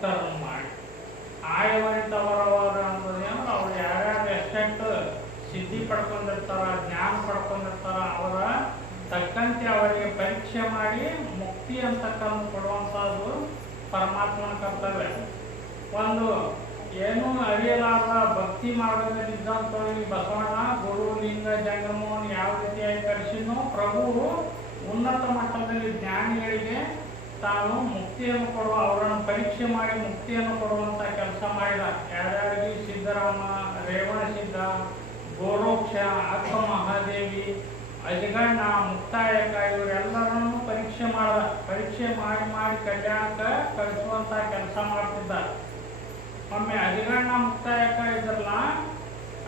ಮುಕ್ತರನ್ನು ಮಾಡಿ. ಆಯವಂತವರವಾದ ಅಂದ್ರೆ ಏನಂದ್ರೆ ಅವ್ರು ಯಾರ್ಯಾರು ಎಷ್ಟೆಷ್ಟು ಸಿದ್ಧಿ ಪಡ್ಕೊಂಡಿರ್ತಾರ, ಜ್ಞಾನ ಪಡ್ಕೊಂಡಿರ್ತಾರ, ಅವರ ತಕ್ಕಂತೆ ಅವರಿಗೆ ಪರೀಕ್ಷೆ ಮಾಡಿ ಮುಕ್ತಿ ಅಂತಕ್ಕಂಥ ಕೊಡುವಂಥದ್ದು ಪರಮಾತ್ಮನ ಕರ್ತವ್ಯ. ಒಂದು ಏನು ಅರಿಯಲಾದ ಭಕ್ತಿ ಮಾರ್ಗದಲ್ಲಿದ್ದಂಥವ್ರಿಗೆ ಬಸವಣ್ಣ, ಗುರು, ಲಿಂಗ ಜಂಗಮವನ್ನು ಯಾವ ರೀತಿಯಾಗಿ ಕರೆಸಿದ್ನೋ ಪ್ರಭು ಉನ್ನತ ಮಟ್ಟದಲ್ಲಿ ಜ್ಞಾನಿಗಳಿಗೆ ತಾನು ಮುಕ್ತಿಯನ್ನು ಕೊಡುವ, ಅವರನ್ನು ಪರೀಕ್ಷೆ ಮಾಡಿ ಮುಕ್ತಿಯನ್ನು ಕೊಡುವಂತ ಕೆಲಸ ಮಾಡಿದ ಯಾರ್ಯಾರಿಗೆ ಸಿದ್ದರಾಮ ರೇವಣ ಸಿದ್ಧ ಗೋರೋಕ್ಷ ಅಕ್ಕ ಮಹಾದೇವಿ ಅಜಗಣ್ಣ, ಮುಕ್ತಾಯಕ ಇವರೆಲ್ಲರನ್ನು ಪರೀಕ್ಷೆ ಮಾಡಿದ. ಪರೀಕ್ಷೆ ಮಾಡಿ ಮಾಡಿ ಕಲ್ಯಾಣಕ್ಕೆ ಕಳಿಸುವಂತ ಕೆಲಸ ಮಾಡ್ತಿದ್ದ ಒಮ್ಮೆ ಅಜಗಣ್ಣ, ಮುಕ್ತಾಯಕ ಇದ್ರಲ್ಲ,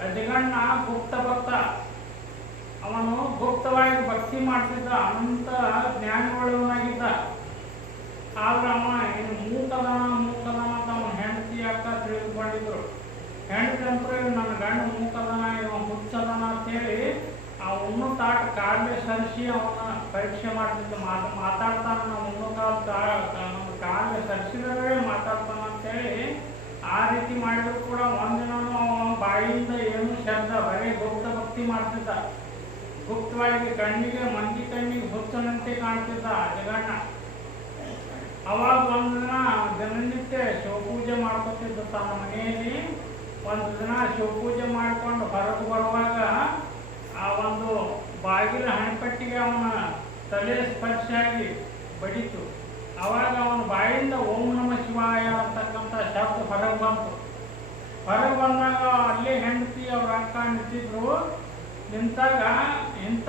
ಅಜಗಣ್ಣ ಗುಪ್ತ ಭಕ್ತ. ಅವನು ಗುಪ್ತವಾಗಿ ಭಕ್ತಿ ಮಾಡ್ತಿದ್ದ, ಅನಂತ ಜ್ಞಾನಿಗಳವನಾಗಿದ್ದ. ಆದ್ರೆ ಅವ ಇನ್ನು ಮೂಕದನ ಮೂಕದನ ಅಂತ ಅವನ ಹೆಂಡತಿ ಅಕ್ಕ ತಿಳಿದುಕೊಂಡಿದ್ರು ಹೆಂಡತಿ ಅಂತ ನನ್ನ ಗಂಡ ಮೂಕದನ ಇವ ಹುಚ್ಚದನ ಅಂತೇಳಿ ಆ ಉಣ್ಣು ತಾಟ ಕಾಲೇ ಸರಿಸಿ ಅವನ ಪರೀಕ್ಷೆ ಮಾಡ್ತಿದ್ದ ಮಾತು ಮಾತಾಡ್ತಾನೆ ನಾವು ಉಣ್ಣು ನಮ್ಮ ಕಾಲೇ ಸರಿಸಿದ್ರೆ ಮಾತಾಡ್ತಾನ ಅಂತೇಳಿ ಆ ರೀತಿ ಮಾಡಿದ್ರು ಕೂಡ ಒಂದಿನೂ ಅವನ ಬಾಯಿಯಿಂದ ಏನು ಶಬ್ದ, ಬರೀ ಗುಪ್ತ ಭಕ್ತಿ ಮಾಡ್ತಿದ್ದ. ಗುಪ್ತವಾಗಿ ಕಣ್ಣಿಗೆ ಮಂದಿ ಕಣ್ಣಿಗೆ ಹುಚ್ಚನಂತೆ ಕಾಣ್ತಿದ್ದ ಜಗಣ್ಣ. ಅವಾಗ ಒಂದು ದಿನ ದಿನನಿತ್ಯ ಶಿವಪೂಜೆ ಮಾಡ್ಕೊತಿದ್ದ ತನ್ನ ಮನೆಯಲ್ಲಿ. ಒಂದು ದಿನ ಶಿವಪೂಜೆ ಮಾಡಿಕೊಂಡು ಹೊರಗೆ ಬರುವಾಗ ಆ ಒಂದು ಬಾಗಿಲ ಹಣಪಟ್ಟಿಗೆ ಅವನ ತಲೆ ಸ್ಪರ್ಶಿಯಾಗಿ ಬಡಿತು. ಅವಾಗ ಅವನ ಬಾಯಿಂದ ಓಂ ನಮ ಶಿವಾಯ ಅಂತಕ್ಕಂಥ ಶಬ್ದ ಹೊರಗೆ ಬಂತು. ಹೊರಗೆ ಬಂದಾಗ ಅಲ್ಲೇ ಹೆಂಡತಿ ಅವ್ರ ಅಕ್ಕ ನಿಂತಿದ್ರು. ನಿಂತಾಗ ಇಂಥ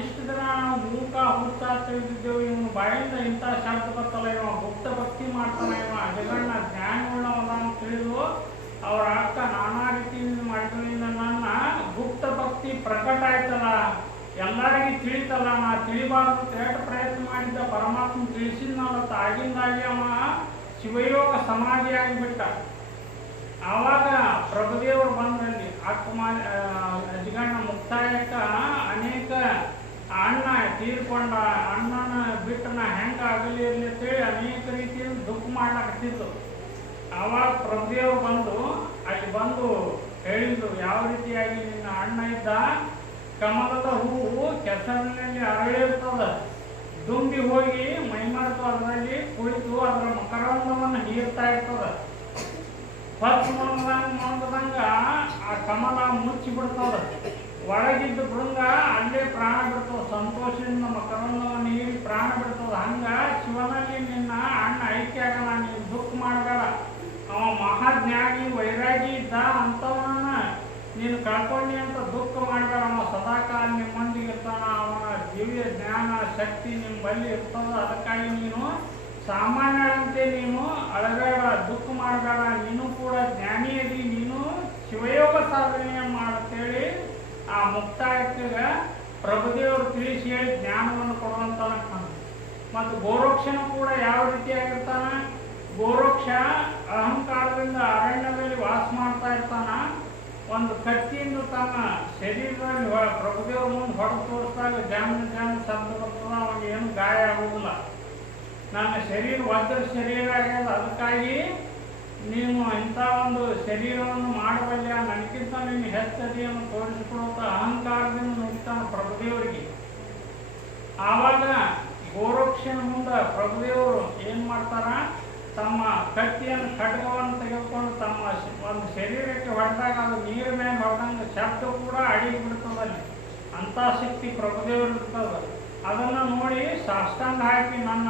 ಇಷ್ಟು ದಿನ ಮೂಕ ಹುಚ್ಚ ತಿಳಿದಿದ್ದೇವೆ ಇವನು ಬಾಯಿಂದ ಇಂಥ ಶಬ್ದ ಬರ್ತಲ್ಲ ಇವ ಗುಪ್ತ ಭಕ್ತಿ ಮಾಡ್ತಾನೆ ಇವ ಜಗಣ್ಣ ಜ್ಞಾನವುಳ್ಳವನ ಅಂತ ತಿಳಿದು ಅವರ ಅಕ್ಕ ನಾನಾ ರೀತಿಯಿಂದ ಮಾಡಿದ್ರಿಂದ ನನ್ನ ಗುಪ್ತ ಭಕ್ತಿ ಪ್ರಕಟ ಆಯ್ತಲ್ಲ, ಎಲ್ಲರಿಗೆ ತಿಳಿತಲ್ಲ ನಾ ತಿಳಿಬಾರ್ದು ತೇಟ ಪ್ರಯತ್ನ ಮಾಡಿದ್ದ ಪರಮಾತ್ಮ ತಿಳಿಸಿದ್ನಲ್ಲ ಆಗಿಂದಾಗಿ ಅವ ಶಿವಯೋಗ ಸಮಾಧಿ ಆಗಿಬಿಟ್ಟ ಆವಾಗ ಪ್ರಭುದೇವರು ಬಂದಲ್ಲಿ ಅಕ್ಕಮಾ ಅಜಗಣ್ಣ ಮುಕ್ತಾಯಕ್ಕ ಅನೇಕ ಅಣ್ಣ ತೀರ್ಕೊಂಡ, ಅಣ್ಣನ ಬಿಟ್ಟನ ಹೆಂಗ ಆಗಲಿ ಇರಲಿ ಅಂತೇಳಿ ಅನೇಕ ರೀತಿಯಲ್ಲಿ ದುಃಖ ಮಾಡ್ಲಾಕತ್ತಿತ್ತು ಆವಾಗ ಪ್ರಭುದೇವರು ಬಂದು, ಅಲ್ಲಿ ಬಂದು ಹೇಳಿದ್ರು ಯಾವ ರೀತಿಯಾಗಿ ನಿನ್ನ ಅಣ್ಣ ಇದ್ದ? ಕಮಲದ ಹೂವು ಕೆಸರಿನಲ್ಲಿ ಅರಳಿರ್ತದ. ದುಂಬಿ ಹೋಗಿ ಮೈಮಾಡ್ತು ಅದರಲ್ಲಿ ಕುಳಿತು ಅದರ ಮಕರಂದವನ್ನು ಹೀರ್ತಾ ಇರ್ತದ. ಫಸ್ಟ್ ನೋಡ್ದಂಗ ಆ ಕಮಲ ಮುಚ್ಚಿ ಬಿಡ್ತದ ಒಳಗಿದ್ದ ಬೃಂಗ ಅಲ್ಲೇ ಪ್ರಾಣ ಬಿಡ್ತದ ಸಂತೋಷದಿಂದ ನಮ್ಮ ಕಮಲ ನೀರಿ ಪ್ರಾಣ ಬಿಡ್ತದ ಹಂಗ ಶಿವನಲ್ಲಿ ನಿನ್ನ ಅಣ್ಣ ಐಕ್ಯ ಆಗಲ್ಲ, ನೀನು ದುಃಖ ಮಾಡಬೇಡ. ಅವ ಮಹಾಜ್ಞಾನಿ, ವೈರಾಗಿ ಇದ್ದ ಅಂಥವನ್ನ ನೀನು ಕಳ್ಕೊಂಡಿ ಅಂತ ದುಃಖ ಮಾಡಬೇಡ. ಅವ ಸದಾಕಾಲ ನಿಮ್ಮೊಂದಿಗೆ ಇರ್ತಾನ. ಅವನ ದಿವ್ಯ ಜ್ಞಾನ, ಶಕ್ತಿ ನಿಮ್ಮ ಬಳಿ ಇರ್ತದ. ಅದಕ್ಕಾಗಿ ನೀನು ಸಾಮಾನ್ಯರಂತೆ ನೀನು ಅಳಗಾಡ ದುಃಖ ಮಾಡಬೇಡ, ನೀನು ಕೂಡ ಜ್ಞಾನಿಯಲ್ಲಿ ನೀನು ಶಿವಯೋಗ ಸಾಧನೆ ಮಾಡಂತೇಳಿ ಆ ಮುಕ್ತಾಯಕ್ಕೆ ಪ್ರಭುದೇವರು ತಿಳಿಸಿ ಹೇಳಿ ಜ್ಞಾನವನ್ನು ಕೊಡುವಂತನ ಮತ್ತು ಗೋರಕ್ಷನು ಕೂಡ ಯಾವ ರೀತಿಯಾಗಿರ್ತಾನ? ಗೋರೋಕ್ಷ ಅಹಂಕಾರದಿಂದ ಅರಣ್ಯದಲ್ಲಿ ವಾಸ ಮಾಡ್ತಾ ಇರ್ತಾನ. ಒಂದು ಕತ್ತಿಯಿಂದ ತನ್ನ ಶರೀರದಲ್ಲಿ ಪ್ರಭುದೇವ್ರ ಮುಂದೆ ಹೊಡೆದು ತೋರಿಸಿದಾಗ ಜಾನ ಜಾನ ಶಬ್ದ ಬರ್ತದ ಅವನಿಗೆ ಏನು ಗಾಯ ಆಗುವುದಿಲ್ಲ. ನನ್ನ ಶರೀರ ವಜ್ರ ಶರೀರ ಆಗ್ಯದ ಅದಕ್ಕಾಗಿ ನೀವು ಇಂಥ ಒಂದು ಶರೀರವನ್ನು ಮಾಡಬಲ್ಲ ನನಗಿಂತ ನೀನು ಹೆಚ್ಚದಿಯನ್ನು ತೋರಿಸಿಕೊಡುವಂಥ ಅಹಂಕಾರದಿಂದ ನುಗ್ತಾನೆ ಪ್ರಭುದೇವರಿಗೆ. ಆವಾಗ ಗೋರಕ್ಷನ ಮುಂದೆ ಪ್ರಭುದೇವರು ಏನು ಮಾಡ್ತಾರ? ತಮ್ಮ ಕತ್ತಿಯನ್ನು ಖಡ್ಗವನ್ನು ತೆಗೆದುಕೊಂಡು ತಮ್ಮ ಒಂದು ಶರೀರಕ್ಕೆ ಹೊಡೆದಾಗ ಅದು ನೀರ ಮೇಲೆ ಹೊಡೆದಂಗೆ ಶಬ್ದ ಕೂಡ ಅಡಿಗೆ ಬಿಡ್ತದಲ್ಲಿ ಅಂಥ ಶಕ್ತಿ ಪ್ರಭುದೇವರು ಇರ್ತದ ಅದನ್ನು ನೋಡಿ ಸಾಷ್ಟಾಂಗ ಹಾಕಿ, ನನ್ನ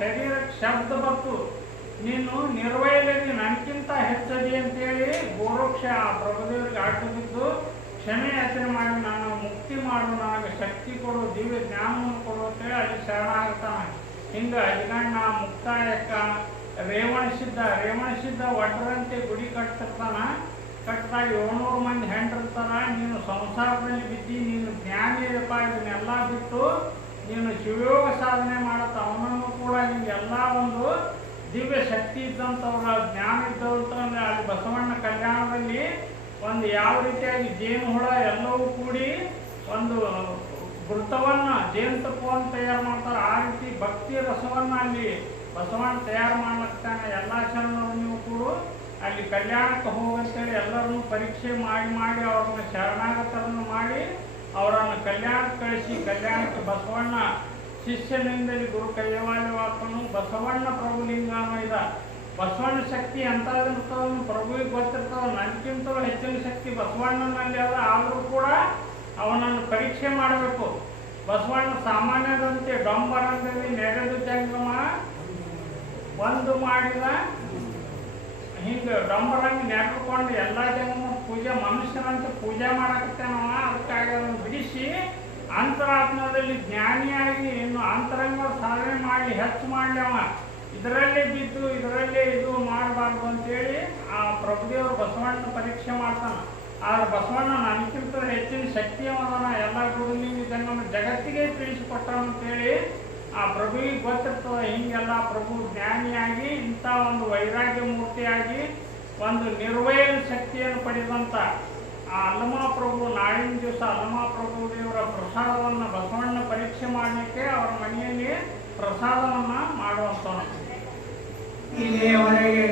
ಶರೀರಕ್ಕೆ ಶಬ್ದ ಬತ್ತು. ನೀನು ನಿರ್ವಯದಲ್ಲಿ ನನಗಿಂತ ಹೆಚ್ಚದಿ ಅಂತೇಳಿ ಗೋರೋಕ್ಷ ಆ ಪ್ರಭುದೇವರಿಗೆ ಆಟಬಿದ್ದು ಕ್ಷಮೆ ಯಾಚನೆ ಮಾಡಿ, ನಾನು ಮುಕ್ತಿ ಮಾಡು, ನನಗೆ ಶಕ್ತಿ ಕೊಡು, ದಿವ್ಯ ಜ್ಞಾನವನ್ನು ಕೊಡು ಅಂತೇಳಿ ಅಲ್ಲಿ ಶರಣಾಗ್ತಾನೆ ಹಿಂಗ ಅಜಗಣ್ಣ ಮುಕ್ತಾಯಕ್ಕ ರೇವಣ ಸಿದ್ಧ ರೇವಣ ಒಡ್ರಂತೆ ಗುಡಿ ಕಟ್ತಿರ್ತಾನ. ಕಟ್ಟಿದಾಗ ಏಳ್ನೂರು ಮಂದಿ ಹೆಂಡ್ರಿರ್ತಾರ. ನೀನು ಸಂಸಾರದಲ್ಲಿ ಬಿದ್ದಿ, ನೀನು ಜ್ಞಾನಿಯಪ್ಪ ಇದನ್ನೆಲ್ಲ ಬಿಟ್ಟು ನೀನು ಶಿವಯೋಗ ಸಾಧನೆ ಮಾಡತ್ತ ಅವನನ್ನು ಕೂಡ ನಿಮ್ಗೆಲ್ಲ ಒಂದು ದಿವ್ಯ ಶಕ್ತಿ ಇದ್ದಂಥವ್ರ ಜ್ಞಾನ ಇದ್ದವಂತಂದ್ರೆ ಅಲ್ಲಿ ಬಸವಣ್ಣ ಕಲ್ಯಾಣದಲ್ಲಿ ಒಂದು ಯಾವ ರೀತಿಯಾಗಿ ಜೇನು ಹುಳ ಎಲ್ಲವೂ ಕೂಡಿ ಒಂದು ವೃತ್ತವನ್ನ ಜೇನುತುಪ್ಪವನ್ನು ತಯಾರು ಮಾಡ್ತಾರೆ. ಆ ರೀತಿ ಭಕ್ತಿ ರಸವನ್ನ ಅಲ್ಲಿ ಬಸವಣ್ಣ ತಯಾರು ಮಾಡ್ಲಿಕ್ತಾನೆ ಎಲ್ಲ ಶರಣರನ್ನು ಕೂಡ ಅಲ್ಲಿ ಕಲ್ಯಾಣಕ್ಕೆ ಹೋಗಂತೇಳಿ ಎಲ್ಲರನ್ನೂ ಪರೀಕ್ಷೆ ಮಾಡಿ ಮಾಡಿ ಅವ್ರನ್ನ ಶರಣಾಗತರನ್ನು ಮಾಡಿ ಅವರನ್ನು ಕಲ್ಯಾಣ ಕಳಿಸಿ, ಕಲ್ಯಾಣಕ್ಕೆ ಬಸವಣ್ಣ ಶಿಷ್ಯನಿಂದಲೇ ಗುರು ಕೈಯವಾಲ್ಯವಾಕನು ಬಸವಣ್ಣ ಪ್ರಭು ಇದ. ಬಸವಣ್ಣ ಶಕ್ತಿ ಎಂಥದಿರ್ತದ ಪ್ರಭುವಿಗೆ ಗೊತ್ತಿರ್ತದ ನನಗಿಂತಲೂ ಹೆಚ್ಚಿನ ಶಕ್ತಿ ಬಸವಣ್ಣನಲ್ಲಿ ಅದ. ಆದರೂ ಕೂಡ ಅವನನ್ನು ಪರೀಕ್ಷೆ ಮಾಡಬೇಕು. ಬಸವಣ್ಣ ಸಾಮಾನ್ಯದಂತೆ ಡೊಂಬರಂದಲ್ಲಿ ನೆರೆದು ಜಂಗಮ ಒಂದು ಮಾಡಿದ. ಹಿಂಗೆ ಡೊಂಬರಂಗೆ ನೆಟ್ಕೊಂಡು ಎಲ್ಲ ಜನ ಪೂಜೆ ಮನುಷ್ಯನಂತ ಪೂಜೆ ಮಾಡಕತ್ತೇನವ ಅದಕ್ಕಾಗಿ ಅದನ್ನು ಬಿಡಿಸಿ ಅಂತರಾತ್ಮದಲ್ಲಿ ಜ್ಞಾನಿಯಾಗಿ ಇನ್ನು ಅಂತರಂಗ ಸಾಧನೆ ಮಾಡಿ ಹೆಚ್ಚು ಮಾಡ್ಲವ ಇದರಲ್ಲೇ ಬಿದ್ದು, ಇದರಲ್ಲೇ ಇದು ಮಾಡಬಾರ್ದು ಅಂತೇಳಿ ಆ ಪ್ರಭುದೇವರು ಬಸವಣ್ಣ ಪರೀಕ್ಷೆ ಮಾಡ್ತಾನೆ. ಆದ್ರೆ ಬಸವಣ್ಣ ನನಗಿಂತ ಹೆಚ್ಚಿನ ಶಕ್ತಿ ಅವನ ಎಲ್ಲ ಗುರುವಿನ ಇದನ್ನು ಜಗತ್ತಿಗೆ ತಿಳಿಸಿಕೊಟ್ಟನು ಅಂತೇಳಿ ಆ ಪ್ರಭುವಿಗೆ ಗೊತ್ತಿರ್ತದೆ. ಹಿಂಗೆಲ್ಲ ಪ್ರಭು ಜ್ಞಾನಿಯಾಗಿ ಇಂಥ ಒಂದು ವೈರಾಗ್ಯ ಮೂರ್ತಿಯಾಗಿ ಒಂದು ನಿರ್ವಯನ ಶಕ್ತಿಯನ್ನು ಪಡೆದಂತ ಆ ಅಲ್ಲಮಾಪ್ರಭು, ನಾಳಿನ ದಿವಸ ಅಲ್ಲಮಾಪ್ರಭು ದೇವರ ಪ್ರಸಾದವನ್ನು ಬಸವಣ್ಣ ಪರೀಕ್ಷೆ ಮಾಡಲಿಕ್ಕೆ ಅವರ ಮನೆಯಲ್ಲಿ ಪ್ರಸಾದವನ್ನು ಮಾಡುವಂಥವನು. ಇಲ್ಲಿಯವರೆಗೆ